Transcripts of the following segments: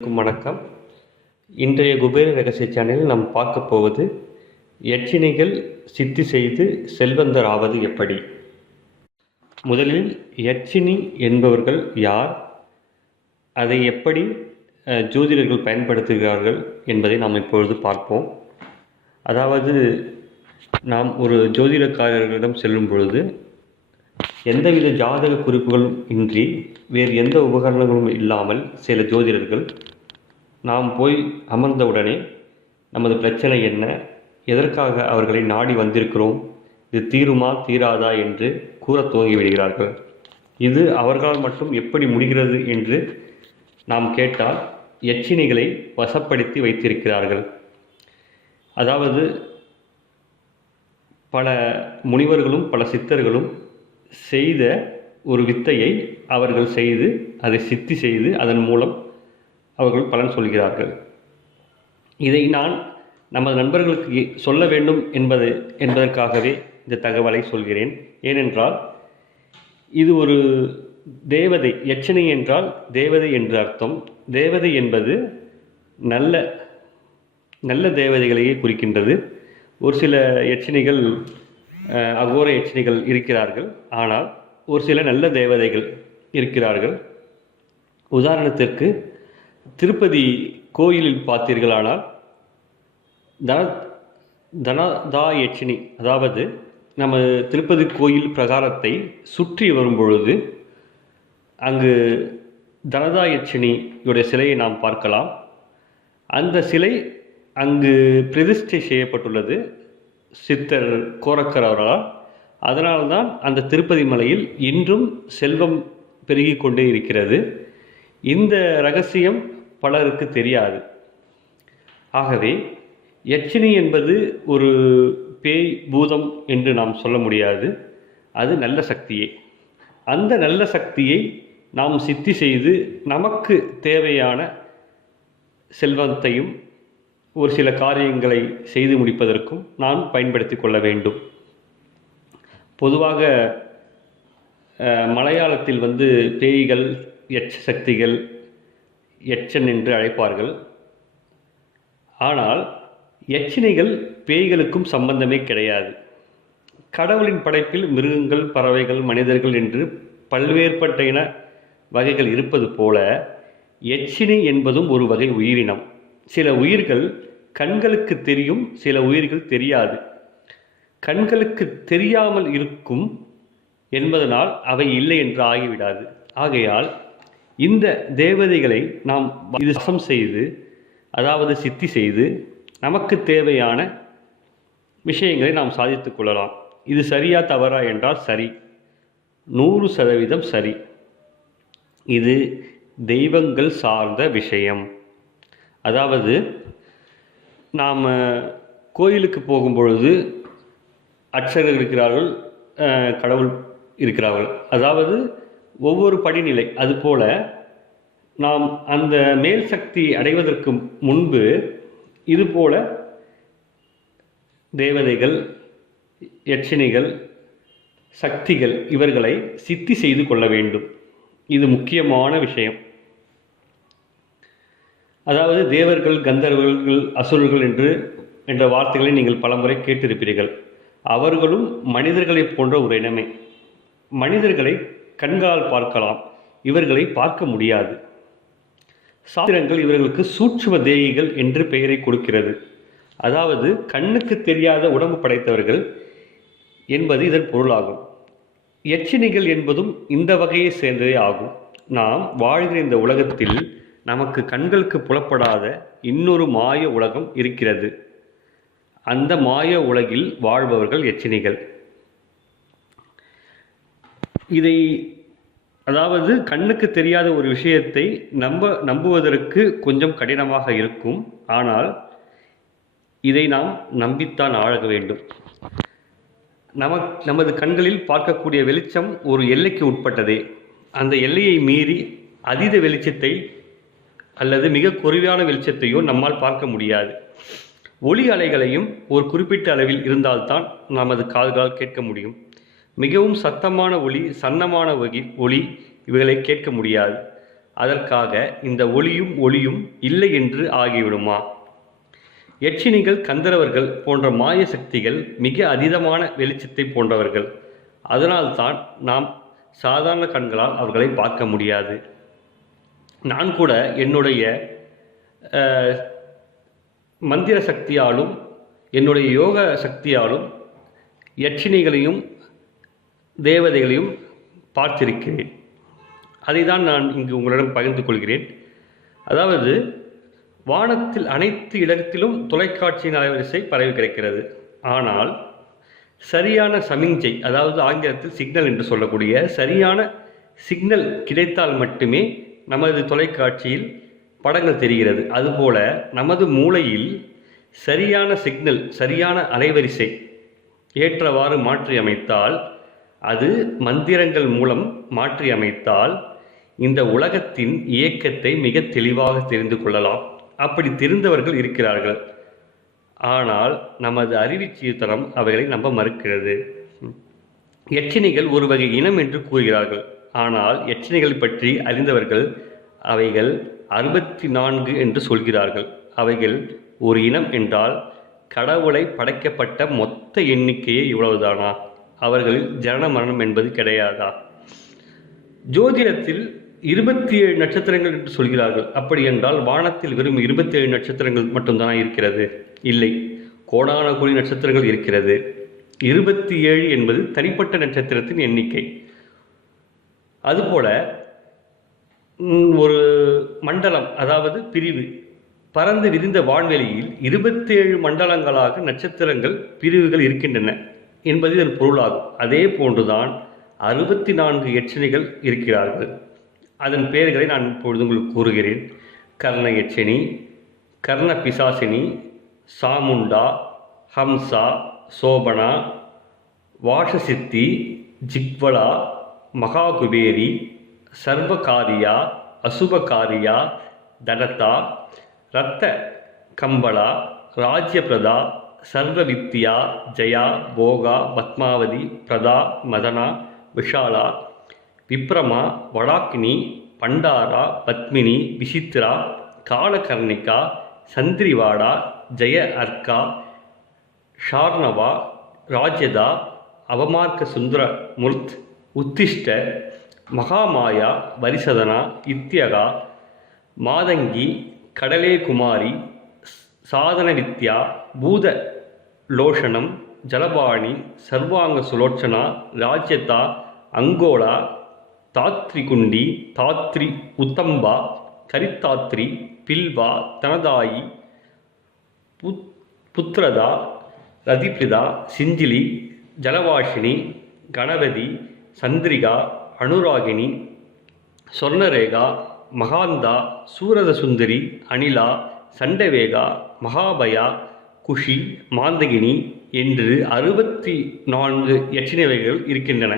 வணக்கம். இன்றைய குபேர ரகசிய சேனலில் நாம் பார்க்க போவது யட்சினிகள் சித்தி செய்து செல்வந்தர் ஆவது எப்படி? முதலில் யட்சினி என்பவர்கள் யார்? அதை எப்படி ஜோதிடர்கள் பயன்படுத்துகிறார்கள் என்பதை நாம் இப்பொழுது பார்ப்போம். அதாவது நாம் ஒரு ஜோதிடக்காரர்களிடம் செல்லும் பொழுது எந்தவித ஜாதக குறிப்புகளும் இன்றி வேறு எந்த உபகரணங்களும் இல்லாமல் சில ஜோதிடர்கள் நாம் போய் அமர்ந்தவுடனே நமது பிரச்சனை என்ன? எதற்காக அவர்களை நாடி வந்திருக்கிறோம்? இது தீருமா தீராதா? என்று கூறத் துவங்கிவிடுகிறார்கள். இது அவர்களால் மட்டும் எப்படி முடிகிறது என்று நாம் கேட்டால் எச்சினிகளை வசப்படுத்தி வைத்திருக்கிறார்கள். அதாவது பல முனிவர்களும் பல சித்தர்களும் செய்த ஒரு வித்தையை அவர்கள் செய்து அதை சித்தி செய்து அதன் மூலம் அவர்கள் பலன் சொல்கிறார்கள். இதை நான் நமது நண்பர்களுக்கு சொல்ல வேண்டும் என்பது என்பதற்காகவே இந்த தகவலை சொல்கிறேன். ஏனென்றால் இது ஒரு தேவதை யட்சணை என்றால் தேவதை என்று அர்த்தம். தேவதை என்பது நல்ல நல்ல தேவதைகளையே குறிக்கின்றது. ஒரு சில யட்சணிகள் அகோர யட்சணிகள் இருக்கிறார்கள். ஆனால் ஒரு சில நல்ல தேவதைகள் இருக்கிறார்கள். உதாரணத்திற்கு திருப்பதி கோயிலில் பார்த்தீர்களானால் தன தனதா யட்சினி அதாவது நம்ம திருப்பதி கோயில் பிரகாரத்தை சுற்றி வரும் பொழுது அங்கு தனதா யட்சினியுடைய சிலையை நாம் பார்க்கலாம். அந்த சிலை அங்கு பிரதிஷ்டை செய்யப்பட்டுள்ளது. சித்தர் கோரக்கர் அவர்களால். அதனால்தான் அந்த திருப்பதி மலையில் இன்றும் செல்வம் பெருகி கொண்டே இருக்கிறது. இந்த ரகசியம் பலருக்கு தெரியாது. ஆகவே யட்சினி என்பது ஒரு பேய் பூதம் என்று நாம் சொல்ல முடியாது. அது நல்ல சக்தியே. அந்த நல்ல சக்தியை நாம் சித்தி செய்து நமக்கு தேவையான செல்வத்தையும் ஒரு சில காரியங்களை செய்து முடிப்பதற்கும் நான் பயன்படுத்தி கொள்ள வேண்டும். பொதுவாக மலையாளத்தில் வந்து பேய்கள் எச்ச சக்திகள் எச்சன் என்று அழைப்பார்கள். ஆனால் எச்சினைகள் பேய்களுக்கும் சம்பந்தமே கிடையாது. கடவுளின் படைப்பில் மிருகங்கள் பறவைகள் மனிதர்கள் என்று பல்வேறுபட்ட இன வகைகள் இருப்பது போல எச்சினி என்பதும் ஒரு வகை உயிரினம். சில உயிர்கள் கண்களுக்கு தெரியும் சில உயிர்கள் தெரியாது. கண்களுக்கு தெரியாமல் இருக்கும் என்பதனால் அவை இல்லை என்று ஆகிவிடாது. ஆகையால் இந்த தேவதைகளை நாம் இது வசம் செய்து அதாவது சித்தி செய்து நமக்கு தேவையான விஷயங்களை நாம் சாதித்து கொள்ளலாம். இது சரியா தவறா என்றால் சரி. நூறு சதவீதம் சரி. இது தெய்வங்கள் சார்ந்த விஷயம். அதாவது நாம் கோயிலுக்கு போகும் பொழுது அர்ச்சகர் இருக்கிறார்கள் கடவுள் இருக்கிறார்கள். அதாவது ஒவ்வொரு படிநிலை. அதுபோல நாம் அந்த மேல் சக்தி அடைவதற்கு முன்பு இதுபோல தேவதைகள் யட்சினிகள் சக்திகள் இவர்களை சித்தி செய்து கொள்ள வேண்டும். இது முக்கியமான விஷயம். அதாவது தேவர்கள் கந்தர்வர்கள் அசுரர்கள் என்று என்ற வார்த்தைகளை நீங்கள் பலமுறை கேட்டிருப்பீர்கள். அவர்களும் மனிதர்களைப் போன்ற ஒரு இனமே. மனிதர்களை கண்களால் பார்க்கலாம். இவர்களை பார்க்க முடியாது. சாஸ்திரங்கள் இவர்களுக்கு சூட்சும தேகிகள் என்று பெயரை கொடுக்கிறது. அதாவது கண்ணுக்கு தெரியாத உடம்பு படைத்தவர்கள் என்பது இதன் பொருளாகும். யட்சினிகள் என்பதும் இந்த வகையை சேர்ந்ததே ஆகும். நாம் வாழ்கிற இந்த உலகத்தில் நமக்கு கண்களுக்கு புலப்படாத இன்னொரு மாய உலகம் இருக்கிறது. அந்த மாய உலகில் வாழ்பவர்கள் எச்சினிகள். இதை அதாவது கண்ணுக்கு தெரியாத ஒரு விஷயத்தை நம்ப நம்புவதற்கு கொஞ்சம் கடினமாக இருக்கும். ஆனால் இதை நாம் நம்பித்தான் ஆழக வேண்டும். நமக் நமது கண்களில் பார்க்கக்கூடிய வெளிச்சம் ஒரு எல்லைக்கு உட்பட்டதே. அந்த எல்லையை மீறி அதீத வெளிச்சத்தை அல்லது மிக குறைவான வெளிச்சத்தையோ நம்மால் பார்க்க முடியாது. ஒளி அலைகளையும் ஒரு குறிப்பிட்ட அளவில் இருந்தால்தான் நமது காதுகளால் கேட்க முடியும். மிகவும் சத்தமான ஒளி சன்னமான வகி ஒளி இவைகளை கேட்க முடியாது. அதற்காக இந்த ஒளியும் ஒளியும் இல்லை என்று ஆகிவிடுமா? யட்சினிகள் கந்தரவர்கள் போன்ற மாய சக்திகள் மிக அதீதமான வெளிச்சத்தை போன்றவர்கள். அதனால்தான் நாம் சாதாரண கண்களால் அவர்களை பார்க்க முடியாது. நான் கூட என்னுடைய மந்திர சக்தியாலும் என்னுடைய யோக சக்தியாலும் யட்சினிகளையும் தேவதைகளையும் பார்த்திருக்கிறேன். அதை தான் நான் இங்கு உங்களிடம் பகிர்ந்து கொள்கிறேன். அதாவது வானத்தில் அனைத்து இடத்திலும் தொலைக்காட்சியின் அலைவரிசை பரவி கிடைக்கிறது. ஆனால் சரியான சமிஞ்சை அதாவது ஆங்கிலத்தில் சிக்னல் என்று சொல்லக்கூடிய சரியான சிக்னல் கிடைத்தால் மட்டுமே நமது தொலைக்காட்சியில் படங்கள் தெரிகிறது. அதுபோல நமது மூளையில் சரியான சிக்னல் சரியான அலைவரிசை ஏற்றவாறு மாற்றி அமைத்தால் அது மந்திரங்கள் மூலம் மாற்றி அமைத்தால் இந்த உலகத்தின் இயக்கத்தை மிக தெளிவாக தெரிந்து கொள்ளலாம். அப்படி தெரிந்தவர்கள் இருக்கிறார்கள். ஆனால் நமது அறிவுச்சீர்த்தனம் அவைகளை நம்ப மறுக்கிறது. யட்சினிகள் ஒரு வகை இனம் என்று கூறுகிறார்கள். ஆனால் யட்சினிகள் பற்றி அறிந்தவர்கள் அவைகள் அறுபத்தி நான்கு என்று சொல்கிறார்கள். அவைகள் ஒரு இனம் என்றால் கடவுளை படைக்கப்பட்ட மொத்த எண்ணிக்கையே இவ்வளவுதானா? அவர்களில் ஜனன மரணம் என்பது கிடையாதா? ஜோதிடத்தில் இருபத்தி ஏழு நட்சத்திரங்கள் என்று சொல்கிறார்கள். அப்படி என்றால் வானத்தில் வெறும் இருபத்தி ஏழு நட்சத்திரங்கள் மட்டும்தானா இருக்கிறது? இல்லை. கோடான கோடி நட்சத்திரங்கள் இருக்கிறது. இருபத்தி ஏழு என்பது தனிப்பட்ட நட்சத்திரத்தின் எண்ணிக்கை. அதுபோல ஒரு மண்டலம் அதாவது பிரிவு பறந்து விரிந்த வான்வெளியில் இருபத்தேழு மண்டலங்களாக நட்சத்திரங்கள் பிரிவுகள் இருக்கின்றன. என்பது இதன் பொருளாகும். அதே போன்றுதான் அறுபத்தி நான்கு எச்சனைகள் இருக்கிறார்கள். அதன் பெயர்களை நான் இப்பொழுது உங்களுக்கு கூறுகிறேன். கர்ண எச்சனி கர்ண பிசாசினி சாமுண்டா ஹம்சா சோபனா வாஷசித்தி ஜிக்வலா மகாகுபேரி சர்வகாரியா அசுபகாரியா தடதா ரத்த கம்பளா ராஜ்யபிரதா சர்வவித்யா ஜெயா போகா பத்மாவதி பிரதா மதனா விஷாலா விப்ரமா வடாக்கினி பண்டாரா பத்மினி விசித்ரா காலகர்ணிகா சந்திரிவாடா ஜெய அர்க்கா ஷார்ணவா ராஜ்யதா அவமார்க்க சுந்தர முர்த் உத்திஷ்ட மகாமாயா வரிசதனா இத்தியகா மாதங்கி கடலே குமாரி சாதன வித்யா பூத லோஷனம் ஜலபாணி சர்வாங்க சுலோச்சனா ராஜ்யதா அங்கோலா தாத்ரிகுண்டி தாத்ரி உத்தம்பா கரித்தாத்ரி பில்வா தனதாயி புத் புத்ரதா ரதிபிரிதா சிஞ்சிலி ஜலவாஷினி கணபதி சந்திரிகா அனுராகினி சொர்ணரேகா மகாந்தா சூரத சுந்தரி அனிலா சண்டவேகா மகாபயா குஷி மாந்தகினி என்று அறுபத்தி நான்கு யட்சினவைகள் இருக்கின்றன.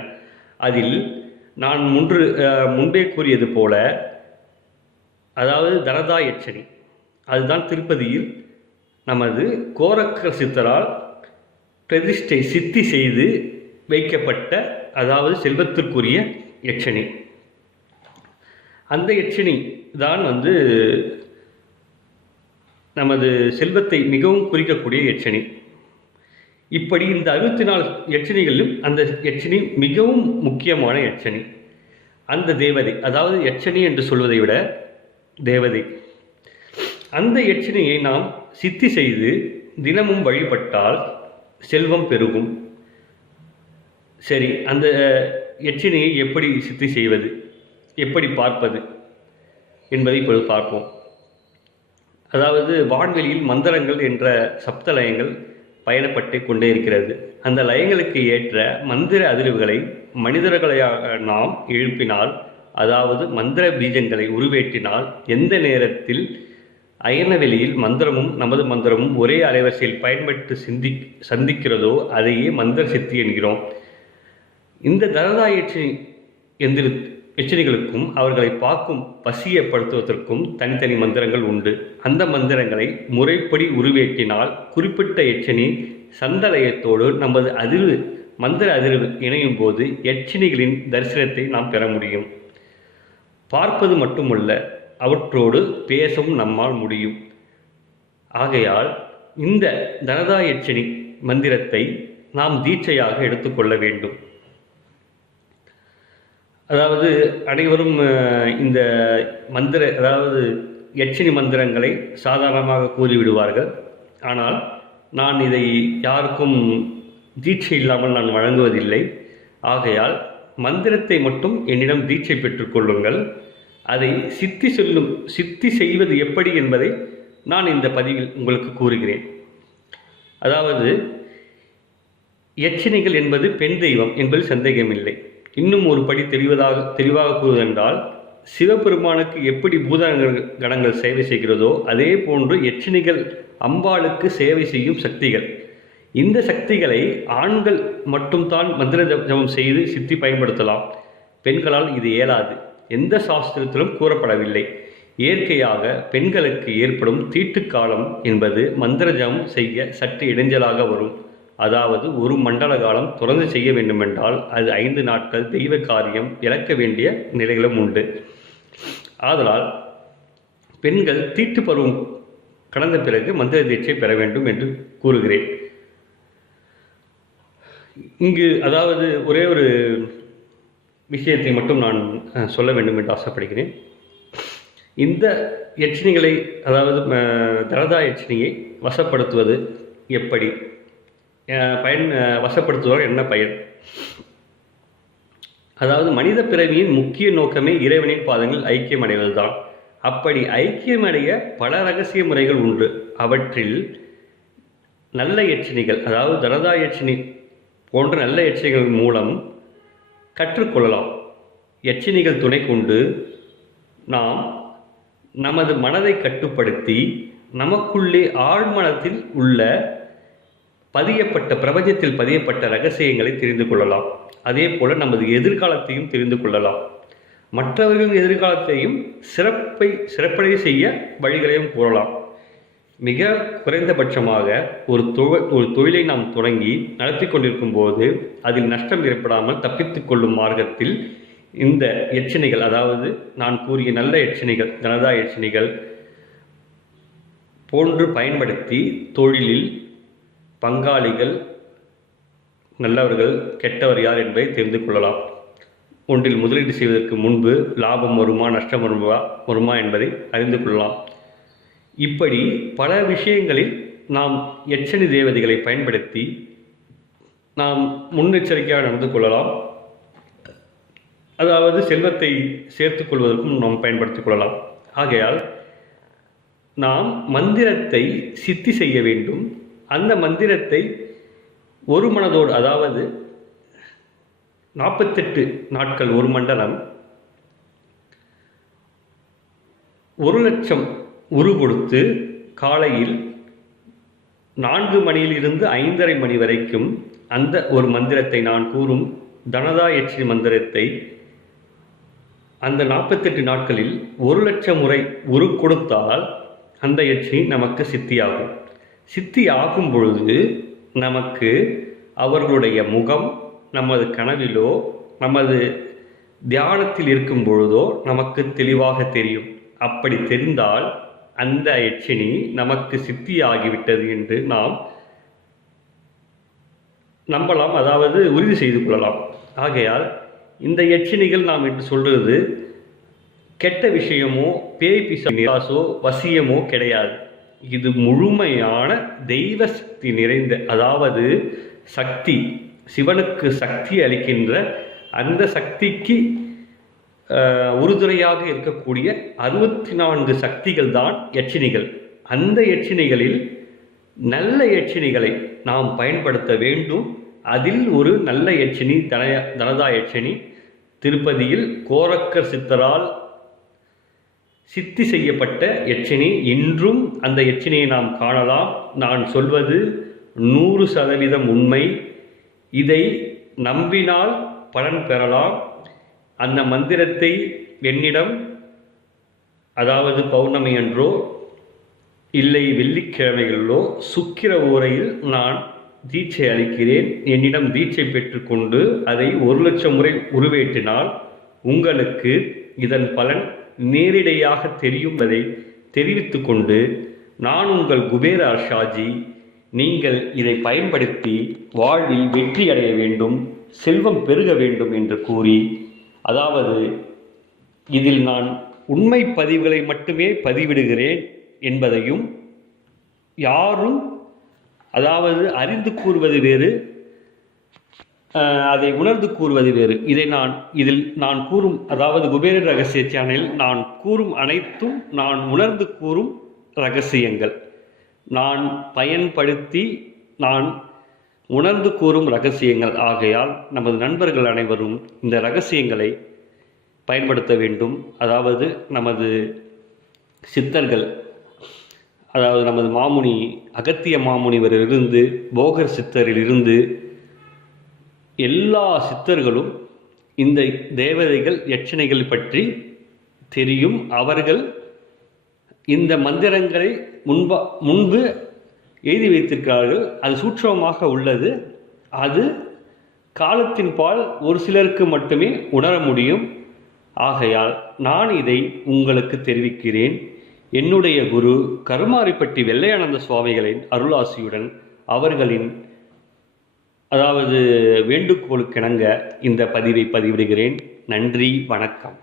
அதில் நான் முன்று முன்பே கூறியது போல அதாவது தரதா யட்சணி. அதுதான் திருப்பதியில் நமது கோரக்க சித்தரால் பிரதிஷ்டை சித்தி செய்து வைக்கப்பட்ட அதாவது செல்வத்திற்குரிய யட்சணி. அந்த யட்சணி தான் வந்து நமது செல்வத்தை மிகவும் குறிக்கக்கூடிய யட்சணி இப்படி இந்த அறுபத்தி நாலு யட்சணிகளிலும் அந்த யட்சணி மிகவும் முக்கியமான யட்சணி அந்த தேவதை அதாவது யட்சணி என்று சொல்வதை விட தேவதை. அந்த யட்சணியை நாம் சித்தி செய்து தினமும் வழிபட்டால் செல்வம் பெருகும். சரி அந்த யட்சணியை எப்படி சித்தி செய்வது? எப்படி பார்ப்பது? என்பதை இப்பொழுது பார்ப்போம். அதாவது வான்வெளியில் மந்திரங்கள் என்ற சப்த லயங்கள் பயணப்பட்டு கொண்டே இருக்கிறது. அந்த லயங்களுக்கு ஏற்ற மந்திர அதிர்வுகளை மனிதர்களையாக நாம் எழுப்பினால் அதாவது மந்திர பீஜங்களை உருவேற்றினால் எந்த நேரத்தில் அயனவெளியில் மந்திரமும் நமது மந்திரமும் ஒரே அலைவரிசையில் பயன்பட்டு சிந்தி சந்திக்கிறதோ அதையே மந்திர சித்தி என்கிறோம். இந்த தரதா எச்சனி எந்திர எச்சரிகளுக்கும் அவர்களை பார்க்கும் பசியப்படுத்துவதற்கும் தனித்தனி மந்திரங்கள் உண்டு. அந்த மந்திரங்களை முறைப்படி உருவேற்றினால் குறிப்பிட்ட எச்சனி சந்தலயத்தோடு நமது அதிர்வு மந்திர அதிர்வு இணையும் போது எச்சனிகளின் தரிசனத்தை நாம் பெற முடியும். பார்ப்பது மட்டுமல்ல அவற்றோடு பேசவும் நம்மால் முடியும். ஆகையால் இந்த தனதா தனதாயட்சணி மந்திரத்தை நாம் தீட்சையாக எடுத்துக்கொள்ள வேண்டும். அதாவது அனைவரும் இந்த மந்திர அதாவது யட்சினி மந்திரங்களை சாதாரணமாக கூறிவிடுவார்கள். ஆனால் நான் இதை யாருக்கும் தீட்சை இல்லாமல் நான் வழங்குவதில்லை. ஆகையால் மந்திரத்தை மட்டும் என்னிடம் தீட்சை பெற்றுக்கொள்ளுங்கள் அதை சித்தி சொல்லும் சித்தி செய்வது எப்படி என்பதை நான் இந்த பதிவில் உங்களுக்கு கூறுகிறேன். அதாவது யட்சினிகள் என்பது பெண் தெய்வம் என்பது சந்தேகமில்லை. இன்னும் ஒரு படி தெளிவதாக தெளிவாக கூறுவதென்றால் சிவபெருமானுக்கு எப்படி பூத கணங்கள் சேவை செய்கிறதோ அதே போன்று யட்சினிகள் அம்பாளுக்கு சேவை செய்யும் சக்திகள். இந்த சக்திகளை ஆண்கள் மட்டும்தான் மந்திர ஜபம் செய்து சித்தி பயன்படுத்தலாம். பெண்களால் இது இயலாது. எந்த சாஸ்திரத்திலும் கூறப்படவில்லை. இயற்கையாக பெண்களுக்கு ஏற்படும் தீட்டுக்காலம் என்பது மந்திர ஜபம் செய்ய சற்று இடைஞ்சலாக வரும். அதாவது ஒரு மண்டல காலம் தொடர்ந்து செய்ய வேண்டுமென்றால் அது ஐந்து நாட்கள் தெய்வ காரியம் இழக்க வேண்டிய நிலைகளும் உண்டு. ஆதலால் பெண்கள் தீட்டு பருவம் கடந்த பிறகு மந்திர தீட்சை பெற வேண்டும் என்று கூறுகிறேன். இங்கு அதாவது ஒரே ஒரு விஷயத்தை மட்டும் நான் சொல்ல வேண்டும் என்று ஆசைப்படுகிறேன். இந்த யட்சினிகளை அதாவது தரதா தலதா யட்சினியை வசப்படுத்துவது எப்படி? பயன் அஹ், என்ன பயன்? அதாவது மனித பிறவியின் முக்கிய நோக்கமே இறைவனின் பாதங்கள் ஐக்கியம் அடைவதுதான் அப்படி ஐக்கியமடைய பல ரகசிய முறைகள் உண்டு. அவற்றில் நல்ல எச்சினிகள் அதாவது தனதா எச்சினி போன்ற நல்ல எச்சினிகள் மூலம் கற்றுக்கொள்ளலாம். எச்சினிகள் துணை கொண்டு நாம் நமது மனதை கட்டுப்படுத்தி நமக்குள்ளே ஆழ்மனத்தில் உள்ள பதியப்பட்ட பிரபஞ்சத்தில் பதியப்பட்ட ரகசியங்களை தெரிந்து கொள்ளலாம். அதே போல நமது எதிர்காலத்தையும் தெரிந்து கொள்ளலாம். மற்றவர்களின் எதிர்காலத்தையும் சிறப்பை சிறப்படைய செய்ய வழிகளையும் கூறலாம். மிக குறைந்தபட்சமாக ஒரு தொழில் ஒரு தொழிலை நாம் தொடங்கி நடத்தி கொண்டிருக்கும் போது அதில் நஷ்டம் ஏற்படாமல் தப்பித்துக் கொள்ளும் மார்க்கத்தில் இந்த எச்சனைகள் அதாவது நான் கூறிய நல்ல எச்சனைகள் தனதா எச்சனைகள் போன்று பயன்படுத்தி தொழிலில் பங்காளிகள் நல்லவர்கள் கெட்டவர் யார் என்பதை தெரிந்து கொள்ளலாம். ஒன்றில் முதலீடு செய்வதற்கு முன்பு லாபம் வருமா நஷ்டம் வருமா வருமா என்பதை அறிந்து கொள்ளலாம். இப்படி பல விஷயங்களில் நாம் எச்சனி தேவதைகளை பயன்படுத்தி நாம் முன்னெச்சரிக்கையாக நடந்து கொள்ளலாம். அதாவது செல்வத்தை சேர்த்து கொள்வதற்கும் நாம் பயன்படுத்திக் கொள்ளலாம். ஆகையால் நாம் மந்திரத்தை சித்தி செய்ய வேண்டும். அந்த மந்திரத்தை ஒரு மனதோடு அதாவது நாற்பத்தெட்டு நாட்கள் ஒரு மண்டலம் ஒரு லட்சம் உரு கொடுத்து காலையில் நான்கு மணியிலிருந்து ஐந்தரை மணி வரைக்கும் அந்த ஒரு மந்திரத்தை நான் கூறும் தனதா எச்சி மந்திரத்தை அந்த நாற்பத்தெட்டு நாட்களில் ஒரு லட்சம் முறை உரு கொடுத்தால் அந்த எச்சி நமக்கு சித்தியாகும். சித்தி ஆகும் பொழுது நமக்கு அவர்களுடைய முகம் நமது கனவிலோ நமது தியானத்தில் இருக்கும் பொழுதோ நமக்கு தெளிவாக தெரியும். அப்படி தெரிந்தால் அந்த எச்சினி நமக்கு சித்தியாகிவிட்டது என்று நாம் நம்பலாம் அதாவது உறுதி செய்து கொள்ளலாம். ஆகையால் இந்த எச்சினிகள் நாம் என்று சொல்றது கெட்ட விஷயமோ பேய் பிசாசோ வசியமோ கிடையாது. இது முழுமையான தெய்வ சக்தி நிறைந்த அதாவது சக்தி சிவனுக்கு சக்தி அளிக்கின்ற அந்த சக்திக்கு உறுதுணையாக இருக்கக்கூடிய அறுபத்தி நான்கு சக்திகள் தான் யட்சினிகள். அந்த யட்சினிகளில் நல்ல யட்சினிகளை நாம் பயன்படுத்த வேண்டும். அதில் ஒரு நல்ல யட்சினி தனய தனதா யட்சினி திருப்பதியில் கோரக்கர் சித்தரால் சித்தி செய்யப்பட்ட எச்சினை இன்றும் அந்த எச்சினையை நாம் காணலாம். நான் சொல்வது நூறு சதவீதம் உண்மை. இதை நம்பினால் பலன் பெறலாம். அந்த மந்திரத்தை என்னிடம் அதாவது பௌர்ணமி அன்றோ இல்லை வெள்ளிக்கிழமைகளிலோ சுக்கிர ஓரையில் நான் தீட்சை அளிக்கிறேன். என்னிடம் தீட்சை பெற்றுக்கொண்டு அதை ஒரு லட்சம் முறை உருவேற்றினால் உங்களுக்கு இதன் பலன் நேரிடையாக தெரியும்பதை தெரிவித்து கொண்டு நான் உங்கள் குபேர ஷாஜி. நீங்கள் இதை பயன்படுத்தி வாழ்வில் வெற்றி அடைய வேண்டும் செல்வம் பெருக வேண்டும் என்று கூறி அதாவது இதில் நான் உண்மை பதிவுகளை மட்டுமே பதிவிடுகிறேன் என்பதையும் யாரும் அதாவது அறிந்து கூறுவது வேறு அதை உணர்ந்து கூறுவது வேறு. இதை நான் இதில் நான் கூறும் அதாவது குபேர ரகசிய சேனலில் நான் கூறும் அனைத்தும் நான் உணர்ந்து கூறும் ரகசியங்கள். நான் பயன்படுத்தி நான் உணர்ந்து கூறும் ரகசியங்கள். ஆகையால் நமது நண்பர்கள் அனைவரும் இந்த ரகசியங்களை பயன்படுத்த வேண்டும். அதாவது நமது சித்தர்கள் அதாவது நமது மாமுனி அகத்திய மாமுனிவரிலிருந்து போகர் சித்தரிலிருந்து எல்லா சித்தர்களும் இந்த தேவதைகள் யட்சணைகள் பற்றி தெரியும். அவர்கள் இந்த மந்திரங்களை முன்பா முன்பு எழுதி வைத்திருக்கிறார்கள். அது சூட்சமமாக உள்ளது. அது காலத்தின் பால் ஒரு சிலருக்கு மட்டுமே உணர முடியும். ஆகையால் நான் இதை உங்களுக்கு தெரிவிக்கிறேன். என்னுடைய குரு கருமாரிப்பட்டி வெள்ளையானந்த சுவாமிகளின் அருளாசியுடன் அவர்களின் அதாவது வேண்டுகோளுக்கிணங்க இந்த பதிவை பதிவிடுகிறேன். நன்றி வணக்கம்.